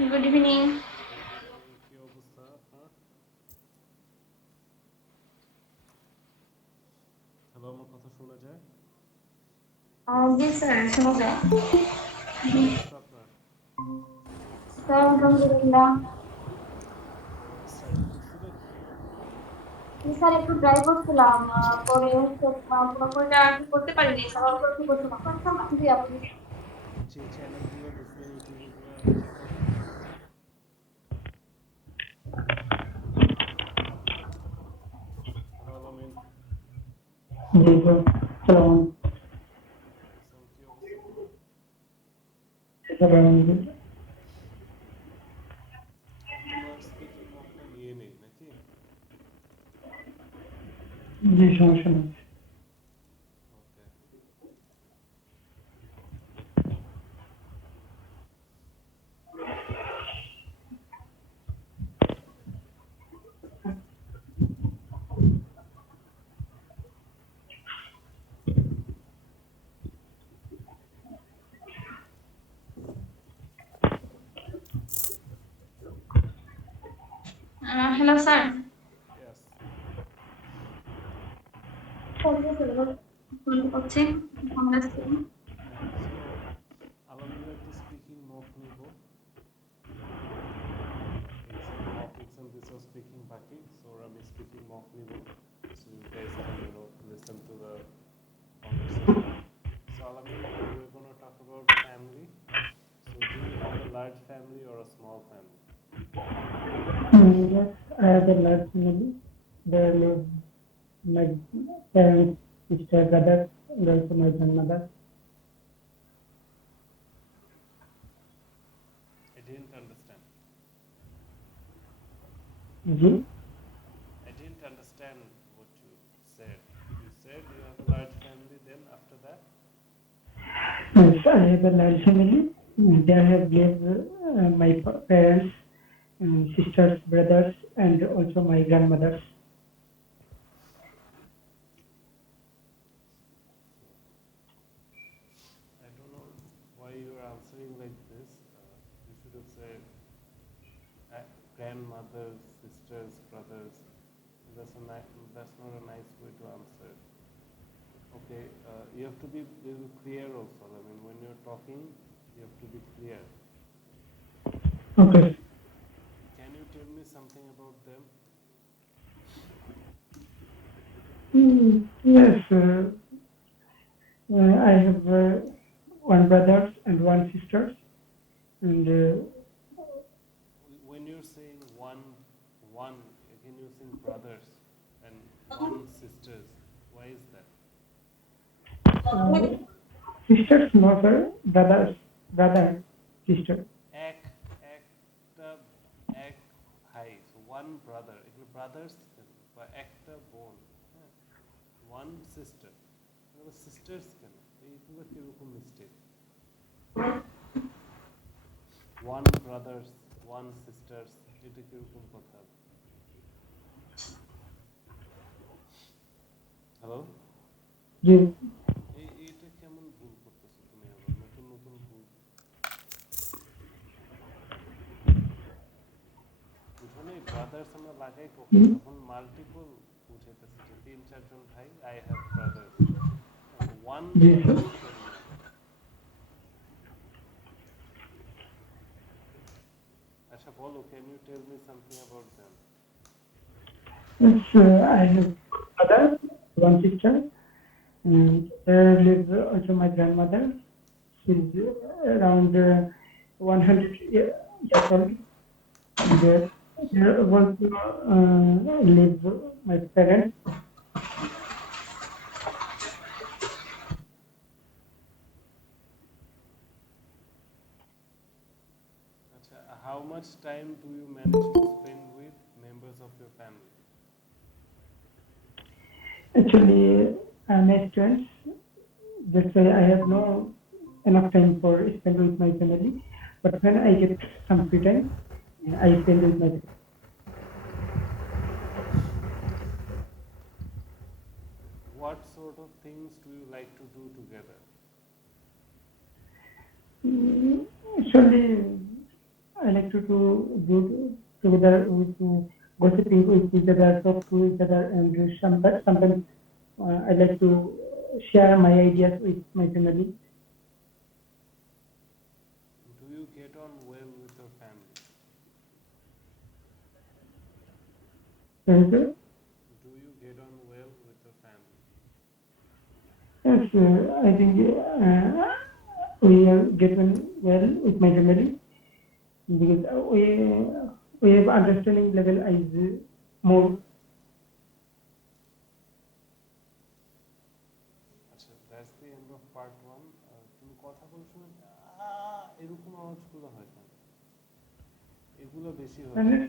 Good evening. Good evening, কি অবস্থা আপনার? হ্যালো, আমার কথা শোনা যায়? জি স্যার, শোনা যায়। কি অবস্থা আপনার? স্যার, আলহামদুলিল্লাহ। স্টাডি করছিলেন? জি স্যার, একটু ট্রাই করছিলাম, পরে হচ্ছে পুরোপুরিটা আর কি করতে পারিনি স্যার, অল্প একটু করছিলাম। জি আপনি। যে চ্যানেলগুলো দেখছেন ইউটিউবে ওগুলো চেক আউট করছেন? হ্যালো আলামিন, जी सर सलाम ওয়ালাইকুম আসসালাম, কি অবস্থা তোমার? सर তোমার স্পিকিং মকটা নিয়ে নেই নাকি? जी समस्या नहीं ওকে। Hello sir. ইয়েস। শুনতে পাচ্ছি। আমরা হ্যাঁ, সো আলহামদুলিল্লাহ একটা স্পিকিং মক নিব। এক্সাম মক এক্সাম দিছে, স্পিকিং বাকি, সো আমি স্পিকিং মক নিব, so you guys can listen to the conversation. So Alamin, we're going to talk about family. So do you have a large family or a small family? yes I have a large family there live my parents sister brother and also my grandmother I didn't understand. जी I didn't understand what you said. You said you have a large family, then after that? yes I have a large family there have lived my parents sisters brothers and also my grandmothers I don't know why you're answering like this. You should have said grandmothers, sisters, brothers. That's not a nice way to answer. Okay, you have to be little clear also. I mean, when you're talking, you have to be clear. okay Can you tell me something about them? yes I have one brother and one sister and When you're saying one, again you're saying brothers and one sisters. Why is that? uh, sisters mother brothers brother sister এক একটা এক ভাই, so one brother, এগুলো brothers বা একটা বোন, হ্যাঁ, one sister, এগুলো sisters কেন? এইগুলো কিরকম mistake? one brothers, one sisters, এটা কিরকম কথা? হ্যালো, जी এইটা কেমন ভুল করতেছো তুমি? আবার নতুন নতুন ভুল বুঝো ব্রাদার্স আমরা লাগাই কখন? যখন মাল্টিপল বুঝাইতেছে যে তিন চারজন ভাই, আই হ্যাভ ব্রাদার্স। ওয়ান जी सर ব্রাদার্স কেমনে আবার? আচ্ছা বলো, can you tell me something about them? Yes, I have brother, one sister, and there lives also my grandmother. She's around 100 years old. There, there also live my parents. আচ্ছা, how much time do you manage to spend with members of your family? Actually, I'm a student. That's why I have no enough time for spend with my family. But when I get some free time, I spend with my What sort of things do you like to do together? family. Actually, I like to do together with gossiping with each other, talk to each other, and sometimes I like to share my ideas with my family. Do you get on well with your family? And Do you get on well with your family? yes, I think we are getting well with my family because we have understanding level is more. আচ্ছা, that's the end of part one. তুমি কথা বলার সময় এরকম আওয়াজগুলো হয় কেন? এগুলো বেশি হয় And তোমার।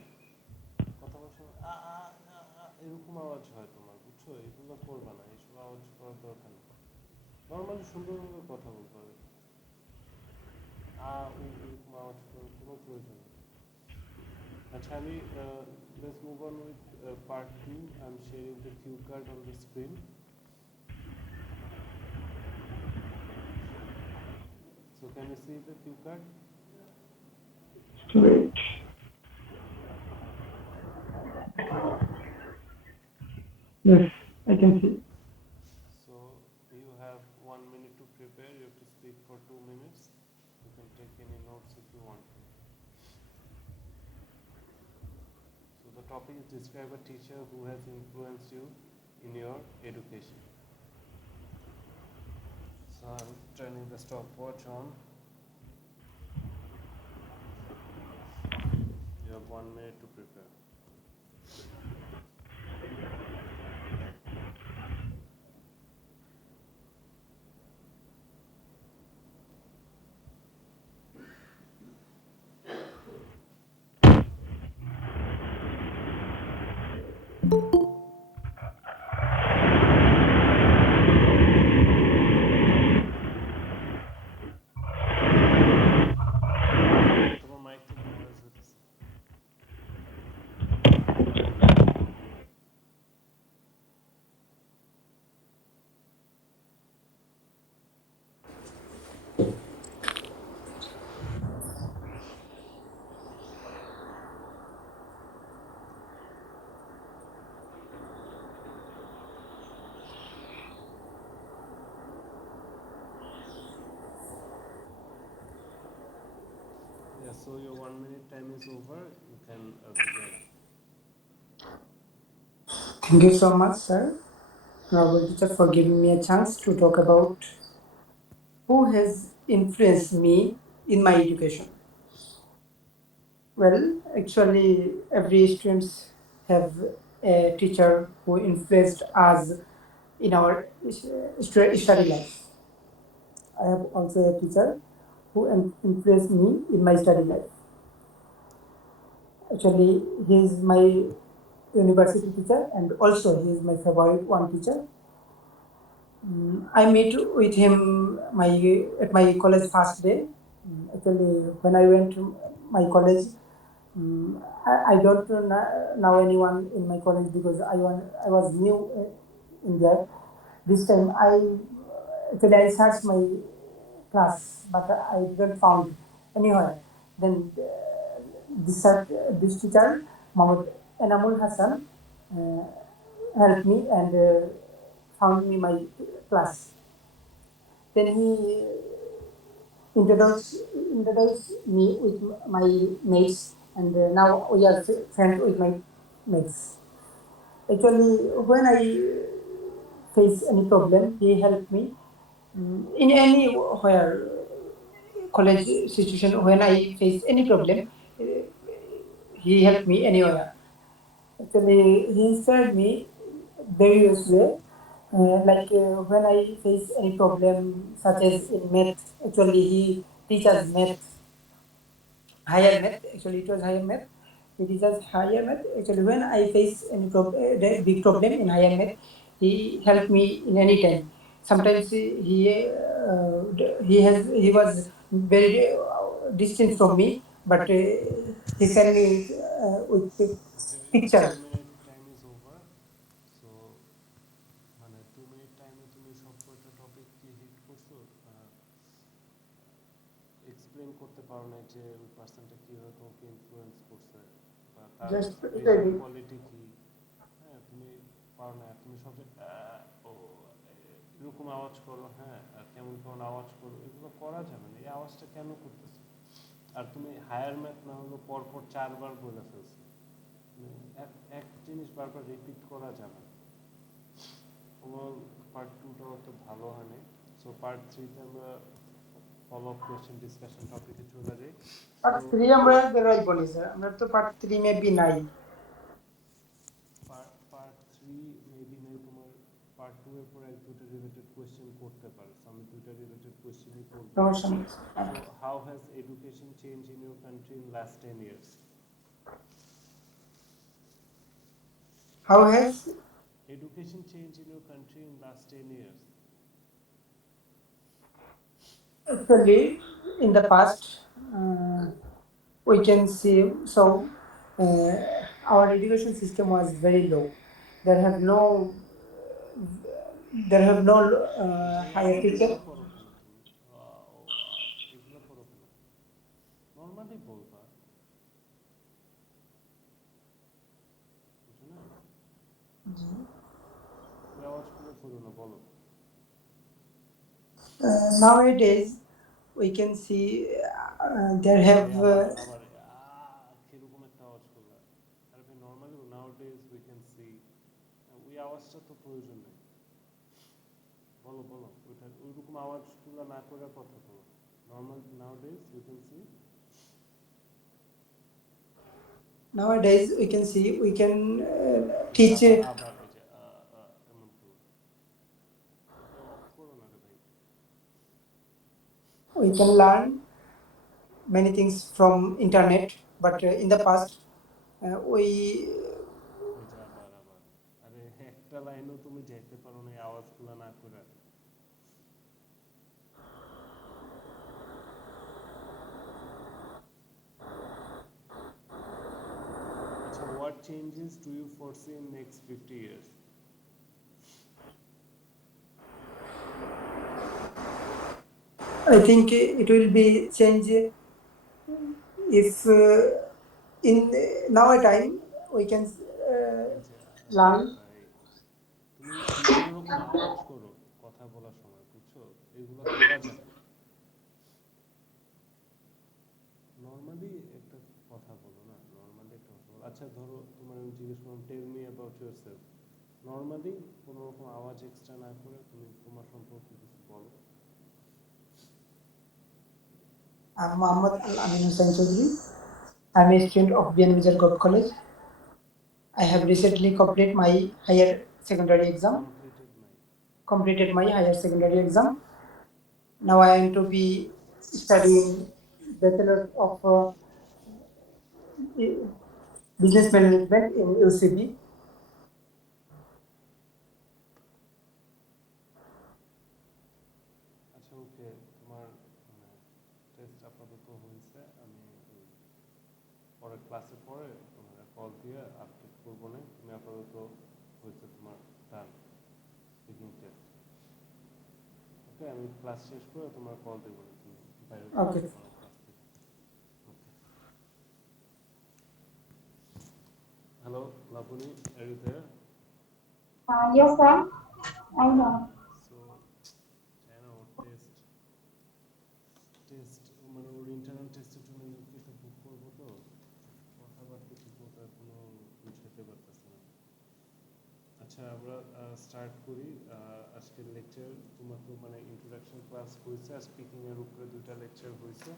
কথা বলার সময় এরকম আওয়াজ হয় তোমার, বুঝছো? এগুলো করবা না, এইসব আওয়াজ করার দরকার নেই। নর্মালি সুন্দরভাবে কথা বলতে হবে। এরকম আওয়াজ করার কোনো প্রয়োজন নেই। আচ্ছা, আমি let's move on with part two. I am sharing the cue card on the screen. So can you see the cue card? wait, yes, I can see. So you have 1 minute to prepare. You have to speak for 2 minutes. You can take any notes if you want to. So the topic is describe a teacher who has influenced you in your education. So I'm turning the stopwatch on. You have 1 minute to prepare. তোমার মাইক থেকে নয়েজ হচ্ছে। Yeah, so your 1 minute time is over. You can begin. Thank you so much, sir, Robert teacher, for giving me a chance to talk about who has influenced me in my education. Well, actually, every students have a teacher who influenced us in our study life. I have also a teacher who influenced me in my study life. Actually, he is my university teacher and also he is my favorite one teacher. I met with him at my college first day. Actually, when I went to my college, I don't know anyone in my college because I was new in there. This time I searched my class, but I didn't found anywhere. Then this teacher, Mohammed Enamul Hassan, uh, helped me and found me my class. Then he introduced me with my mates, and now we are friends with my mates. Actually, when I face any problem, he helped me in anywhere college situation. When I face any problem, uh, he helped me anywhere. Actually, he inspired me various way. When I face any problem, such as in math, actually he teaches math, higher math. Actually, it was higher math. He teaches higher math. Actually, when I face any big problem in higher math, he helped me in any time. Sometimes he was very distant from me, but he sent me with Okay, your picture. 2 minute time is over. So মানে 2 minute টাইমে তুমি সব কয়টা টপিক কি হিট করছো? এক্সপ্লেন করতে পারো না যে ওই পার্সনটা কীভাবে তোমাকে ইনফ্লুয়েন্স করছে বা তার জাস্ট স্পেশাল এটাই। কোয়ালিটি কী। হ্যাঁ, তুমি পারো না, তুমি সবচেয়ে ও এরকম আওয়াজ করো, হ্যাঁ, আর কেমন কেমন আওয়াজ করো, এগুলো করা যাবে না। এই আওয়াজটা কেন করতেছো? আর তুমি হায়ার ম্যাথ না হলো পরপর 4 বার বলে ফেলছো, এক এক জিনিস বারবার রিপিট করা যাবে না। ওভারঅল পার্ট টুটা অত ভালো হয়নি। সো পার্ট থ্রিতে আমরা ফলো আপ কোয়েশ্চেন ডিসকাশন টপিকে চলে যাই। সো পার্ট 3 আমরা বেরোইবনি স্যার, আমরা তো পার্ট 3 মেবি নাই। পার্ট থ্রি মেবি নেই তোমার। পার্ট টু এর পর এক দুটো রিলেটেড কোয়েশ্চেন করতে পারে, সো আমি দুইটা রিলেটেড কোয়েশ্চেনই করবো। সমস্যা নেই। So how has education change in your country in last 10 years? How has Education change in your country in last 10 years? actually in the past, uh, we can see, so uh, our education system was very low. There have no there have no higher এগুলো teacher. করো কেন তুমি? এগুলো করো কেন? নর্মালি বলবা, বুঝো না? ওই আওয়াজগুলো করো না, বলো। Nowadays we can see there এই have আবার আবার কিরকম একটা আওয়াজ করলা। আরে ভাই, নর্মালি নাও ডেজ উই ক্যান সি, ওই আওয়াজটা তো প্রয়োজন নেই। বলো বলো, ওইটা ওইরকম আওয়াজগুলো না করে কথা বলো। নর্মাল নাও days we can see. nowadays we can see we can এই যে teach আবার আবার এই যে এমন করো, এটা অফ করো না রে ভাই। we can learn many things from internet, but in the past we ওই যে আবার আবার, আরে একটা লাইনও তুমি যাইতে পারো না এই আওয়াজগুলো না করে। আচ্ছা, what changes do you foresee in next 50 years? I think it will be change if in now a time we can এই যে learn. ভাই, তুমি বিভিন্ন রকম আওয়াজ করো কথা বলার সময়, বুঝছো? এগুলো করা যাবে না। নর্মালি একটা কথা বলো না, নর্মালি একটা কথা বলো। আচ্ছা ধরো তোমার আমি জিজ্ঞেস করলাম tell me about yourself, normally কোনো রকম আওয়াজ এক্সট্রা না করে তুমি তোমার সম্পর্কে কিছু বলো। I'm Muhammad Al Amin Hussain Chaudhary. I'm a student of BN Vijay Gop College. I have recently completed my higher secondary exam. Completed নাই? Completed my higher secondary exam. Now I am to be studying Bachelor of Business Management in UCB. আচ্ছা ওকে, তোমার মানে টেস্ট আপাতত হয়েছে। আমি ওই পরের ক্লাসে পরে তোমার কল দিয়ে আপডেট করবো না। তুমি আপাতত হয়েছে তোমার ডান স্পিকিং টেস্ট। ওকে, আমি ক্লাস শেষ করে তোমার কল দেবো না, তুমি বাইরে চলে Okay. যেতে পারো ক্লাস থেকে। Okay, hello Laboni, are you there? Yes, sir. I know. So চাই না ওর টেস্ট টেস্ট মানে ওর ইন্টারনাল টেস্টের জন্য ইউকেতে বুক করবো, তো কথাবার্তা ঠিক মতো এখনো বুঝাতে পারতেছে না। আচ্ছা আমরা স্টার্ট করি আজকের লেকচার। তোমার তো মানে ইন্ট্রোডাকশন ক্লাস হয়েছে, আর স্পিকিংয়ের উপরে দুইটা লেকচার হয়েছে।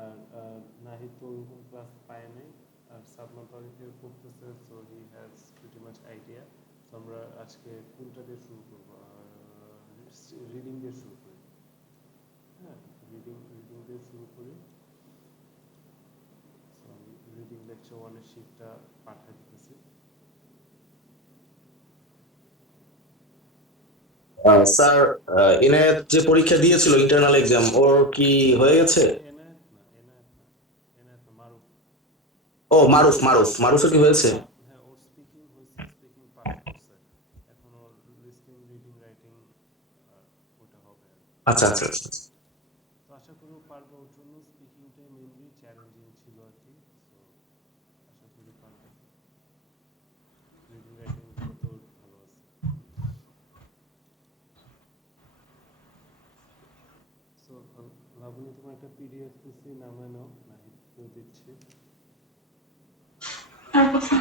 আর নাহিদ তো ওরকম ক্লাস পায় নাই, আর সাবনা তারিখের করতেছে, so he has pretty much idea. তো আমরা আজকে কোনটা দিয়ে শুরু করবো? রিডিং দিয়ে শুরু করি। হ্যাঁ, রিডিং দিয়ে শুরু করি। সো আমি রিডিং লেকচার ওয়ানের শিটটা পাঠিয়ে দিতেছি। স্যার, এনায়েত যে পরীক্ষা দিয়েছিল ইন্টারনাল এক্সাম, ওর কি হয়ে গেছে? এনায়েত না, এনায়েত না, এনায়েত না, মারুফ। ও মারুফ, মারুফের কি হয়েছে? হ্যাঁ, ওর স্পিকিং হয়েছে, স্পিকিং পাস করছে। এখন ওর লিসনিং, রিডিং, রাইটিং ওটা হবে আর কি। আচ্ছা আচ্ছা আচ্ছা। তো আশা করি ও পারবে। ওর জন্য লাবণী তোমার একটা পিডিএফ দিচ্ছি, নামায় নাও, নাহিদকেও দিচ্ছি। আচ্ছা।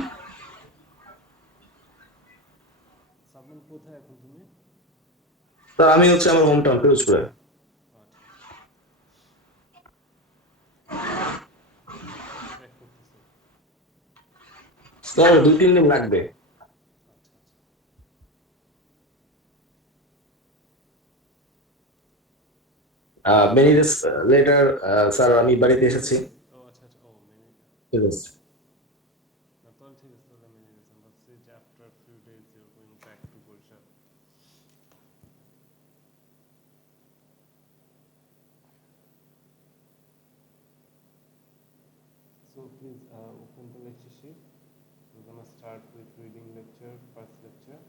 সাবমান কোথায় এখন তুমি? স্যার আমি হচ্ছে আমার হোম টাউন পিরোজপুরে। আচ্ছা আচ্ছা, কবে ব্যাক করতেছো? স্যার 2-3 দিন লাগবে। আচ্ছা আচ্ছা। মেনি ডেজ লেটার স্যার আমি বাড়িতে এসেছি। ও আচ্ছা আচ্ছা, ও মেনি, ঠিক আছে। না তাহলে ঠিক আছে, তাহলে মেনি ডেজ। আমি ভাবছি যে after few days your going back to Barishal. So please open the lecture sheet. We're gonna start with reading lecture, first lecture.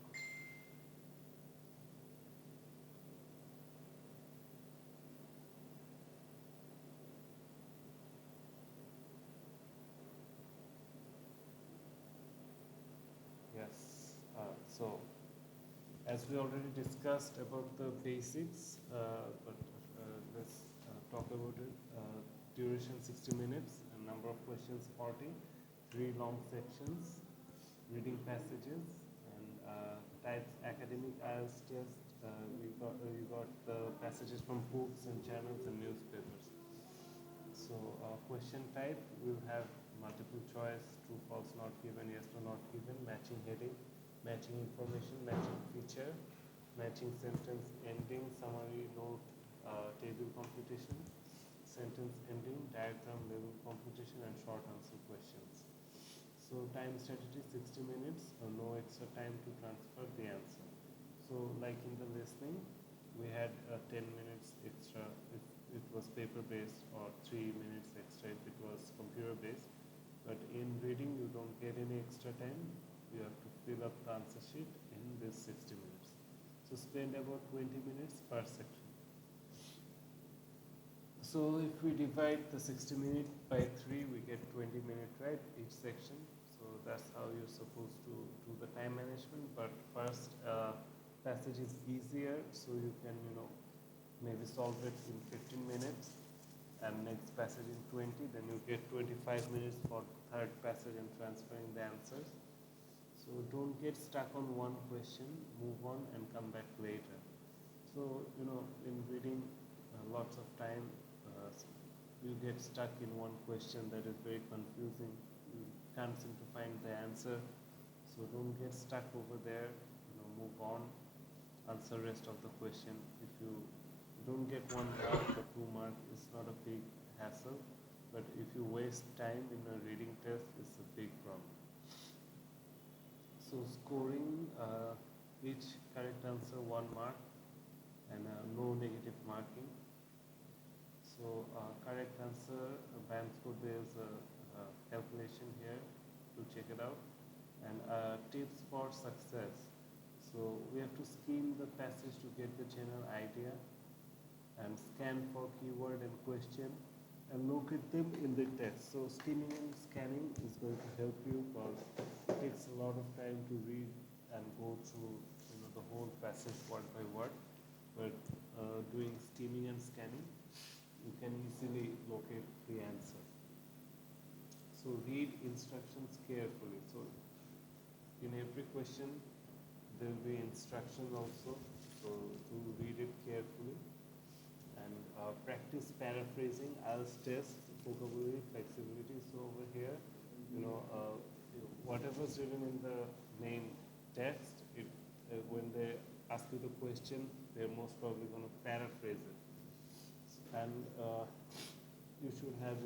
Yes. So as we already discussed about the basics, but let's talk about it. Duration 60 minutes, and number of questions 40, 3 long sections, reading passages, and types academic IELTS test. We got the passages from books and channels and newspapers. So question type will have multiple choice, true, false, not given, yes or not given, matching heading, matching information, matching feature, matching sentence ending, summary, note, table computation, sentence ending, diagram, label computation, and short answer questions. So time strategy 60 minutes, no extra time to transfer the answer. So like in the listening, we had 10 minutes extra if it was paper based, or 3 minutes extra if it was computer based. But in reading, you don't get any extra time. You have to fill up the answer sheet in this 60 minutes. So spend about 20 minutes per section. So if we divide the 60 minutes by 3, we get 20 minutes, right, each section. So that's how you're supposed to do the time management. But first passage is easier, so you can, maybe solve it in 15 minutes, and next passage in 20, then you get 25 minutes for third passage and transferring the answers. So don't get stuck on one question, move on and come back later. So, in reading lots of time, you get stuck in one question that is very confusing. You can't seem to find the answer. So don't get stuck over there. Move on, answer rest of the question. If you don't get 1 mark or 2 mark, it's not a big hassle. But if you waste time in a reading test, it's a big problem. So scoring, each correct answer 1 mark, and no negative marking. So correct answer, BAM score, there's a calculation here to check it out. And tips for success. So we have to skim the passage to get the general idea, and scan for keyword and question, and locate them in the text. So skimming and scanning is going to help you, because it takes a lot of time to read and go through the whole passage word by word. But doing skimming and scanning, you can easily locate the answer. So read instructions carefully. So in every question there will be instructions also, so to read it carefully. And practice paraphrasing, IELTS test, vocabulary, flexibility. So over here, whatever's written in the main text, when they ask you the question, they're most probably going to paraphrase it. And you should have,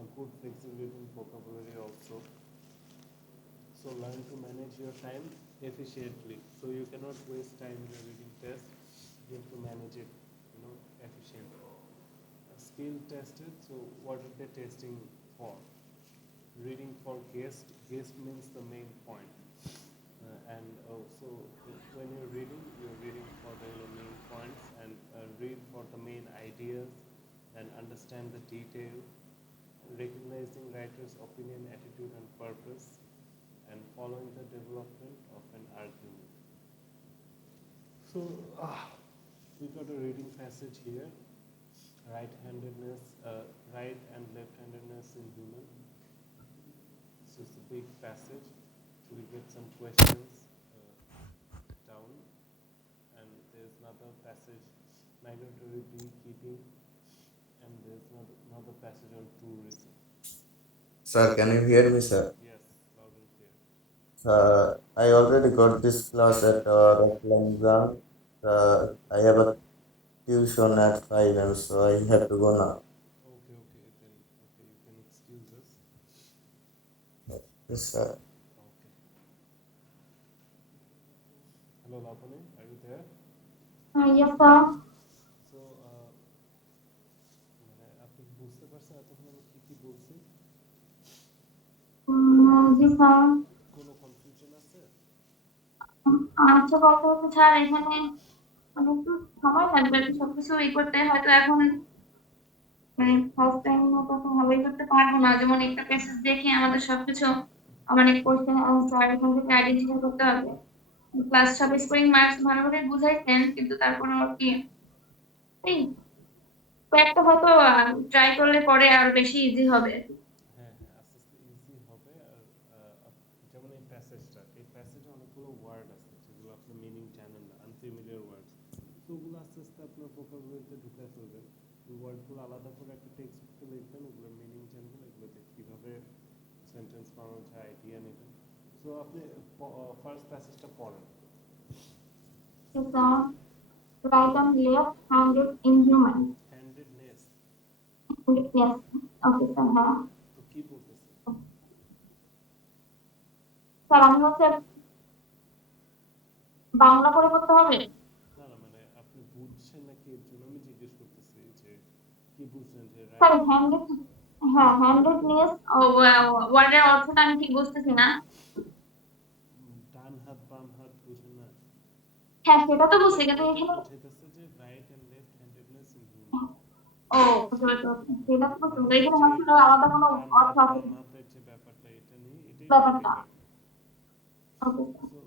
a good flexibility in vocabulary also. So learn to manage your time efficiently. So you cannot waste time in a reading test. You have to manage it, efficiently. Skill tested. So what are they testing for? Reading for guest. Guest means the main point. And also when you're reading for the main points, and read for the main ideas, and understand the detail, recognizing writer's opinion, attitude, and purpose, and following the development of an argument. So we got a reading passage here. Right-handedness, right and left-handedness in human. So it's a big passage. So we get some questions down, and there's another passage, migratory beekeeping, and there's another passage on tourism. Sir, can you hear me, sir? Yes, loud and clear. I already got this class at Rockland Ground. I have a tuition at 5 and so I have to go now. Okay, okay, then okay, you can excuse us. Yes, sir. Okay. Hello, Laboni, are you there? Yes, sir. So, মানে আপনি বুঝতে পারছেন এতক্ষণ আমি কি কি বলছি? জি স্যার। কোনো কনফিউশন আছে? আচ্ছা, কথা হচ্ছে স্যার এখানে মানে একটু সময় লাগবে আর কি সবকিছু করতে, হয়তো এখন মানে ফার্স্ট টাইম মতো তো ভালোই করতে পারবো না। যেমন একটা প্যাসেজ দেখে আমাদের সবকিছু মানে কোশ্চেন আনসার এখান থেকে আইডেন্টিফাই করতে হবে। ক্লাস সব স্কোরিং মার্কস ভালোভাবে বুঝাইছেন, কিন্তু তারপর আর কি এই কয়েকটা হয়তো ট্রাই করলে পরে আর বেশি ইজি হবে। হ্যাঁ, হ্যাঁ, আস্তে আস্তে ইজি হবে। আর যেমন এই প্যাসেজে অনেকগুলো ওয়ার্ড আছে যেগুলো আপনি মিনিং জানেন না, আনফেমিলিয়ার ওয়ার্ডস। তো ওগুলো আস্তে আস্তে আপনার ভোকাবুলারিতে ঢুকায় ফেলবেন। ওই ওয়ার্ডগুলো আলাদা করে একটা টেক্সট বুকে লিখবেন, ওগুলোর মিনিং জানবেন, এগুলোতে কীভাবে সেন্টেন্স বানানো যায় আইডিয়া নেবেন। সো আপনি ফার্স্ট প্যাসেজটা পড়েন। Right and left-handed in humans. হ্যান্ডেডনেস, Yes. Okay, sir. হ্যাঁ। তো কি বলতেছে? স্যার আমি হচ্ছে বাংলা করে করতে হবে। না, না, মানে আপনি বুঝছেন নাকি এর জন্য আমি জিজ্ঞেস করতেছি যে কি বুঝছেন যে স্যার রাইট। হ্যান্ডেড, হ্যাঁ হ্যান্ডেডনেস ওয়ার্ডের অর্থটা আমি ঠিক বুঝতেছি না। ডান হাত বাম হাত বুঝেন না? হ্যাঁ সেটা তো বুঝছি, কিন্তু এটা এখানে বুঝাইতেছে যে right and left handedness in human. ও সেটা তো সেটা তো বুঝছি, মানে এই এখানে যে হচ্ছে আলাদা কোনো ডান অর্থ হাত আছে বাম হাতের যে ব্যাপারটা, এটা নিয়ে এটাই ব্যাপারটা। টপিক আর কি। ওকে। সো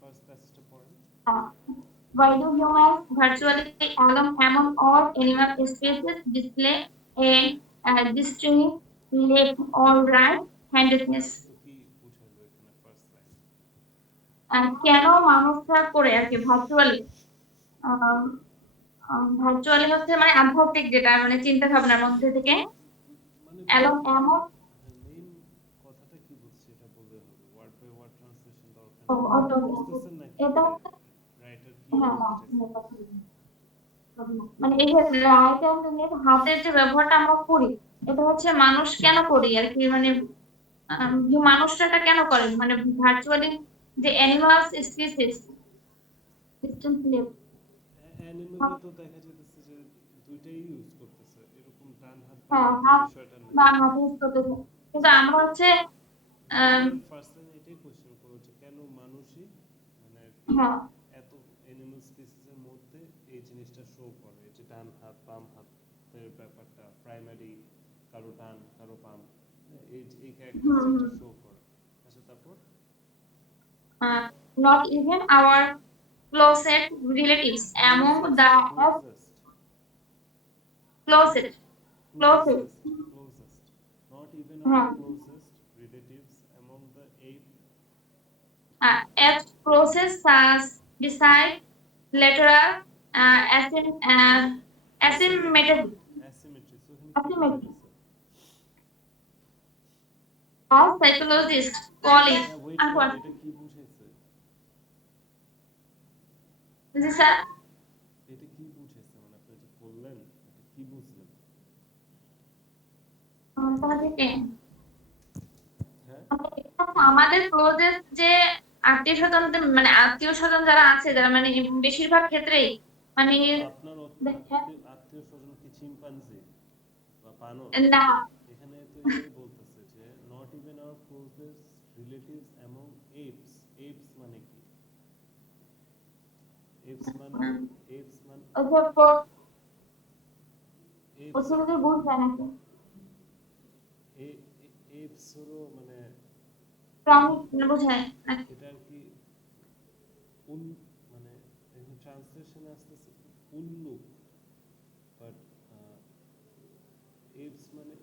ফার্স্ট প্যাসেজটা পড়েন। Why do humans virtually among all animal species display a distinct left or right-handedness? তো কি বুঝাইলো এখানে ফার্স্ট লাইন? কেন মানুষরা করে আর কি ভার্চুয়ালি, ভার্চুয়ালি হচ্ছে মানে আধ্যাত্মিক, যেটা মানে চিন্তা ভাবনার মধ্যে থেকে মানে এমন এমন মেইন কথাটা কি বুঝছি এটা বলতে হবে, ওয়ার্ড বাই ওয়ার্ড ট্রান্সলেশন দরকার ও, নেই। অত বুঝতেছেন নাকি এটা যে হচ্ছে রাইটার কি হ্যাঁ বলতে চাইছে? মানে এই যে রাইট এন্ড লেফট হাতের যে ব্যবহারটা আমরা করি, এটা হচ্ছে মানুষ কেন করি আর কি, মানে যে মানুষরা এটা কেন করে, মানে ভার্চুয়ালি যে অ্যানিমালস স্পিসিস ডিস্টেন্স লেফট। অ্যানিমেলে তো দেখা যেতেছে যে দুইটাই ইউজ করতেছে, এরকম ডান হাত বাম হ্যাঁ হাতের হাত বিষয়টা নেই। বা হাত ইউজ করতেছে, কিন্তু আমরা হচ্ছে আম, এখানে ফার্স্ট লাইনে এটাই কোশ্চেন করেছে, কেন মানুষই মানে আর কি হ্যাঁ এত অ্যানিমাল স্পিসিসের মধ্যে এই জিনিসটা শো করে, এই যে ডান হাত বাম হাতের ব্যাপারটা প্রাইমারি, কারো ডান কারো বাম, এই ক্যারেক্টারিস্টিকটা শো করে। আচ্ছা, তারপর not even our closest relatives among the closest closest closest closest, not even our হ্যাঁ closest relatives among the eight. at process as beside lateral asymmetry Asymmetry, so এখানে কি asymmetry বুঝাইতেছে? as psychologists call it হ্যাঁ, wait wait, unquote. এটা কি বুঝাইছে? জি স্যার। এটা কি বুঝাইছে মানে আপনি যে বললেন, এটা কি বুঝলেন? তাদেরকে হ্যাঁ, আমাদের ক্লোজেস্ট যে আত্মীয় স্বজন, মানে আত্মীয় স্বজন যারা আছে, যারা মানে বেশিরভাগ ক্ষেত্রেই মানে আপনার দেখেন আত্মীয় স্বজন কি চিম্পাঞ্জি বা বানর? না এখানে তো এটাই বলতেছে যে not even our closest relatives among apes. Apes মানে কি? এপস মানে এপস মানে ওই যে এপস পশ্চিমবঙ্গের বুঝ যায় নাকি এপস হলো মানে প্রাণী বোঝায় নাকি? এটা আর কি মানে ট্রান্সলেশন আসতেছে উল্লুক, বাট এপস মানে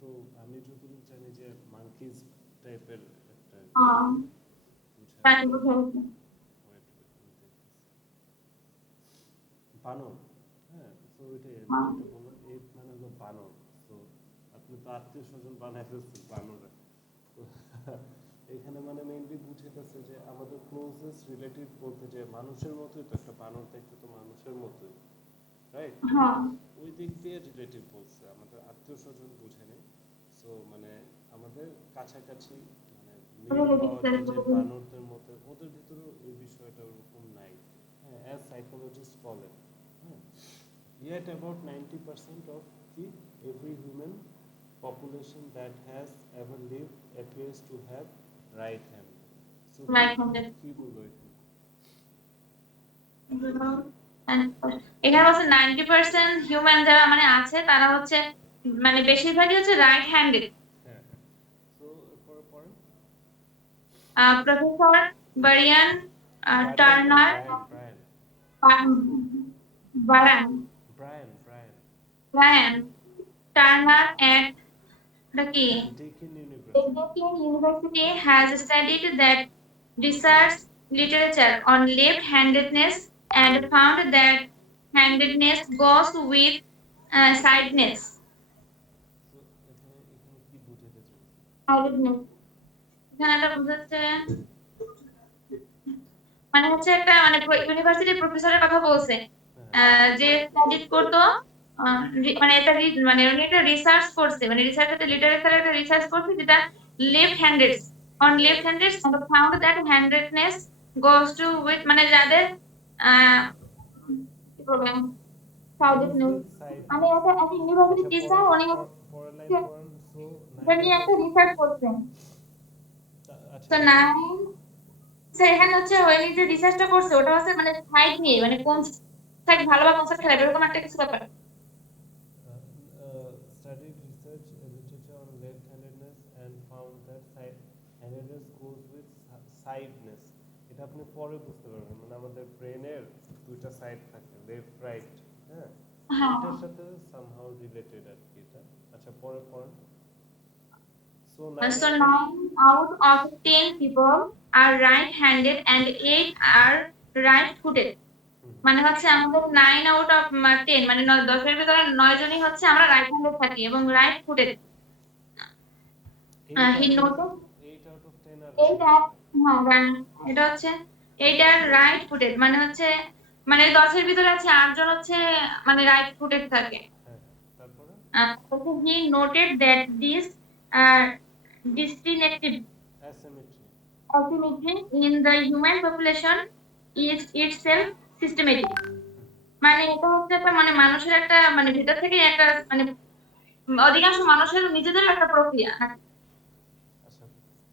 তো আমি যতটুকু জানি যে মাঙ্কিজ টাইপের একটা বুঝা তাকে বোঝাচ্ছে। বানর। হ্যাঁ, তো ওইটাই আমি যেটা বললাম, এপ মানে হলো বানর। তো আপনি তো আত্মীয় স্বজন বানায় ফেলছেন বানরে। তো এখানে মানে মেইনলি বুঝাইতেছে যে আমাদের ক্লোজেস্ট রিলেটিভ বলতে যে মানুষের মতোই তো, একটা বানর দেখতে তো মানুষের মতোই, রাইট? হ্যাঁ, ওই দিক দিয়ে রিলেটিভ বলছে, আমাদের আত্মীয় স্বজন বুঝে নেই। সো মানে আমাদের কাছাকাছি মানে মিল পাওয়া যায় যে বানরদের মতো, ওদের ভিতরেও এই বিষয়টা ওরকম নাই। হ্যাঁ, অ্যাজ সাইকোলজিস্ট বলেন। হ্যাঁ, yet about 90% of the every human population that has ever lived appears to have right hand. So কি বলবো এখানে? এখানে হচ্ছে 90% হিউম্যান যারা মানে আছে তারা হচ্ছে মানে বেশিরভাগই হচ্ছে রাইট হ্যান্ডেড। হ্যাঁ, সো এরপরে পড়েন। প্রফেসর বারিয়ান গার্ডিয়ান না, Turner Brian, Brian, Brian Brian, Brian, Brian Turner at the key Deakin university. Egyptian University has studied that research literature on left-handedness and found that handedness goes with sidedness. So এখানে এখানে কি বুঝাতে চাইছে? Sidedness. এখানে একটা বোঝাচ্ছে মানে হচ্ছে একটা মানে ইউনিভার্সিটির প্রফেসরের কথা বলছে হ্যাঁ, যে স্টাডি করতো মানে এটা মানে উনি একটা রিসার্চ করছে মানে রিসার্চ একটা লিটারেচার একটা রিসার্চ করছে যেটা left handed on left handed found that handedness goes to with মানে যাদের আহ কি বলবেন goes সাউথনেস with মানে sideness. একটা ইউনিভার্সিটি আচ্ছা, টিচার উনি পরের লাইন পড়েন। সো এটা নাইন নিয়ে আউট একটা অফ, রিসার্চ করছেন আচ্ছা তো আচ্ছা, নাইন এখানে হচ্ছে ওই যে রিসার্চটা করছে ওটা হচ্ছে মানে সাইড নিয়ে মানে কোন সাইড ভালো বা কোন সাইড খারাপ এরকম একটা কিছু ব্যাপার studied research literature on left-handedness and found that handedness goes with sideness. এটা আপনি পরে বুঝতে পারবেন, মানে আমাদের ব্রেনের দুইটা সাইড থাকে, লেফট রাইট। হ্যাঁ, হ্যাঁ এটার সাথে সামহাউ রিলেটেড আর কি এটা। আচ্ছা, পরে পড়েন। So So 9 out of 10 people are right-handed and 8 are right-footed. মানে হচ্ছে আমাদের 9 out of 10 মানে 10-এর ভিতরে 9 জনই হচ্ছে আমরা রাইট হ্যান্ডেড থাকি এবং right footed. He noted 8 out of 10 আর এইট রাইট। আর এটা হচ্ছে 8 আর রাইট ফুটেড মানে হচ্ছে মানে 10-এর ভিতরে আছে 8 জন হচ্ছে মানে রাইট ফুটেড থাকে। হ্যাঁ, তারপরে He noted that this uh, distinctive asymmetry. asymmetry in the human population is itself systematic. মানে এটা হচ্ছে একটা মানে মানুষের একটা মানে ভিতর থেকে একটা মানে অধিকাংশ মানুষের নিজেদের একটা প্রক্রিয়া। আচ্ছা,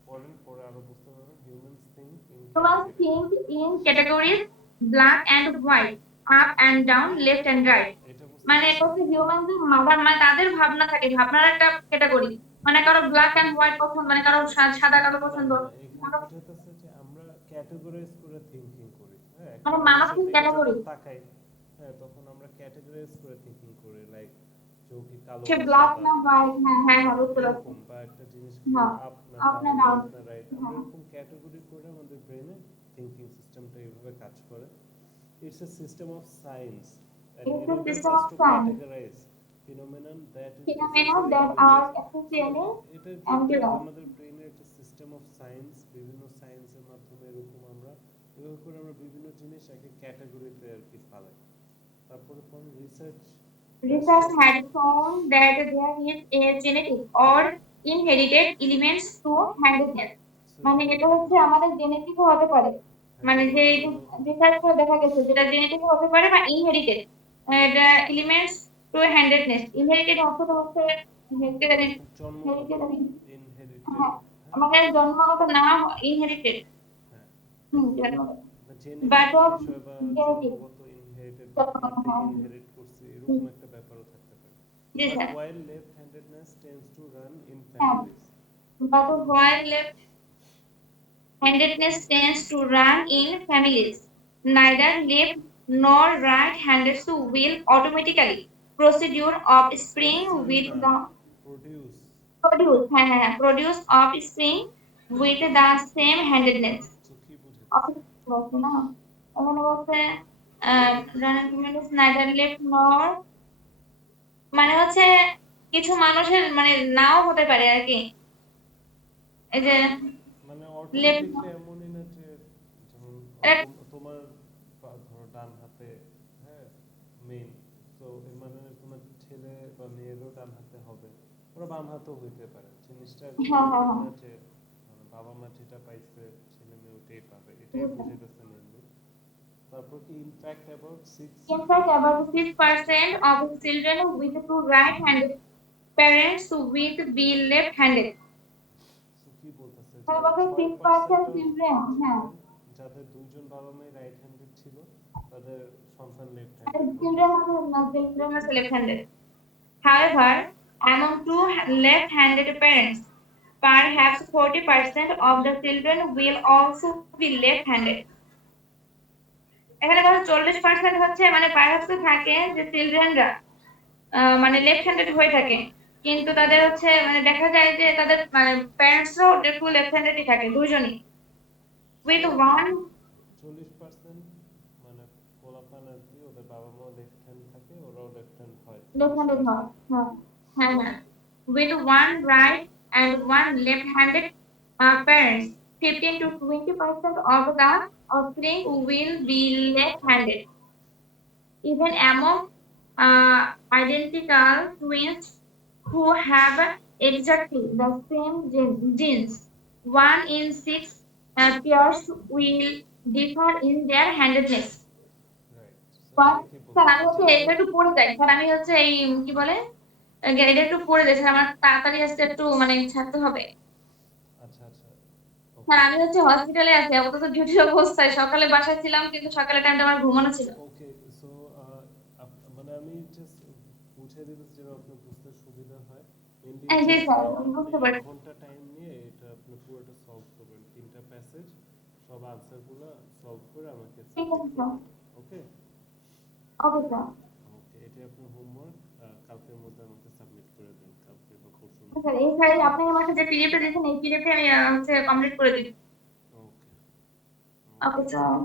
পড়েন, পরে আরো বুঝতে পারবেন। Humans think in Humans category. think in categories black and white, up and down, left and right. এটা বুঝতে মানে এটা পারছেন? হচ্ছে হিউম্যানদের মানে তাদের ভাবনা থাকে ভাবনার একটা ক্যাটাগরি মানে কারো ব্ল্যাক এন্ড হোয়াইট পছন্দ মানে কারো সাদা কালো না পছন্দ না না, এখানে কারো বুঝাইতেছে যে আমরা ক্যাটেগরাইজ করে থিঙ্কিং করি। হ্যাঁ, একটা মানে মানুষের মানসিক দিকে ক্যাটাগরি যখন তাকাই, হ্যাঁ, তখন আমরা ক্যাটেগরাইজ করে থিঙ্কিং করি, লাইক কেউ কি কালো সে না ব্ল্যাক সাদা, না হোয়াইট হ্যাঁ হ্যাঁ হ্যাঁ হ্যাঁ বুঝতে পারছি এরকম, বা একটা জিনিস কি হ্যাঁ আপ না আপনার ডাউন, ডাউন লেফট না রাইট, আমরা হ্যাঁ এরকম ক্যাটাগরি করে আমাদের ব্রেনে থিঙ্কিং সিস্টেমটা এইভাবে কাজ করে। It's a system of science and It's a enables system us of to science categorize phenomenon that is phenomena essentially that are ambiguous. So essentially এটা দিয়ে কি ambiguous. আমাদের ব্রেনের একটা সিস্টেম অফ সায়েন্স, বিভিন্ন সায়েন্সের মাধ্যমে এরকম আমরা এভাবে করে আমরা বিভিন্ন জিনিস আগে ক্যাটাগরিতে আর কি ফালাই। তারপরে পরে research Research had shown that there is a genetic or inherited elements to handedness. মানে এটা হচ্ছে আমাদের জেনেটিক হতে পারে মানে যে রিসার্চ করে দেখা গেছে যেটা জেনেটিক হতে পারে বা ইনহেরিটেড এটা এলিমেন্টস টু হ্যান্ডেডনেস ইনহেরিটেড অর্থটা হচ্ছে হেরিটেড জন্মগত, ইনহেরিটেড। হ্যাঁ আমাদের জন্মগত না ইনহেরিটেড হ্যাঁ, জন্মগত বা বাট জেনেটিক অফ বিষয় বা জেনেটিক জন্মগত ইনহেরিটেড, বাপ মার থেকে ইনহেরিট করছি, এরকম একটা ব্যাপারও থাকতে পারে। জি But sir while left-handedness tends to run in হ্যাঁ families. But while handedness tends to run in families. Neither left nor right-handed will automatically procedure of spring Proceed with না, the produce. produce of spring with the same handedness. তো কি বুঝাইতেছে? Office বলছে না, এখানে বলছে neither left nor, মানে হচ্ছে কিছু মানুষের মানে নাও হতে পারে আর কি, এই যে মানে লেফট, অটোমেটিকলি এমনই না যে যেমন তোমার ধরো ডান হাতে, হ্যাঁ, মেইন, তো এর মানে তোমার ছেলে বা মেয়েরও ডান হাতে হবে, ওরা বাম হাতেও হইতে পারে। জিনিসটা আর কি হ্যাঁ হ্যাঁ এরকম হ্যাঁ, না যে মানে বাবা মা যেটা পাইছে ছেলে মেয়ে ওটাই পাবে, এটাই বুঝাইতেছে মেনলি। তারপর কি in fact about 6, in fact about 6% of children with two right-handed parents with be left-handed. কি বলতেছে যে তাহলে বলছে 6% 6% অফ চিলড্রেন, হ্যাঁ, চিলড্রেন যাদের দুইজন বাবা মাই রাইট হ্যান্ডেড ছিল তাদের সন্তান লেফট হ্যান্ডেড হবে। children are left-handed. However, among two left-handed parents, perhaps 40% of the children will also be left-handed. এখানে বলা 40% হচ্ছে মানে পারহাপস থাকে যে চিলড্রেনরা মানে লেফট হ্যান্ডেড হয়ে থাকে, কিন্তু তাদের হচ্ছে মানে দেখা যায় যে তাদের মানে প্যারেন্টসরাও একটু লেফট হ্যান্ডেডই থাকে দুইজনই, সো উইথ ওয়ান 40% মানে পোলাপান আর কি ওদের বাবা মা লেফট হ্যান্ড থাকে, ওরাও লেফট হ্যান্ড হয় লেফট হ্যান্ডেড হয়। 40%। হ্যাঁ হ্যাঁ হ্যাঁ, with one right and one left handed parents, 15 to 20% of the offspring will be left handed. Even among identical twins who have exactly the same genes, 1 in 6 pairs will differ in their handedness. Right. So But, এখানে কি স্যার আমি বলতেছে হচ্ছে যাদের, এটা একটু পড়ে যাই, স্যার আমি হচ্ছে এই কি বলে এটা একটু পড়ে যাই স্যার, আমার তাড়াতাড়ি আসতে একটু মানে ছাড়তে হবে। আচ্ছা আচ্ছা, স্যার ওকে আমি হচ্ছে হসপিটালে আছি, আপাতত ডিউটির অবস্থায়, সকালে বাসায় ছিলাম কিন্তু সকালে টাইমটা আমার ঘুমানো ছিল। ওকে। সো মানে আমি জাস্ট বুঝে দিতেছি যেন আপনার বুঝতে সুবিধা হয়। মেনলি জি জাস্ট স্যার, আপনি বুঝতে 1 পারছি। ঘন্টা টাইম নিয়ে এটা আপনি পুরোটা সলভ করবেন, 3টা প্যাসেজ সব আনসারগুলো সলভ করে আমাকে ঠিক সাবমিট আছে স্যার, করবেন। ওকে ওকে স্যার। ওকে, এটা আপনার হোমওয়ার্ক, কালকের মধ্যে আমাকে সাবমিট করে দিন, কালকে বা পরশুর স্যার মধ্যে। এই স্যার আপনি আমাকে যে পিডিএফটা দিয়েছেন এই পিডিএফটা আমি হচ্ছে কমপ্লিট করে দিই। ওকে ওকে ওকে। স্যার।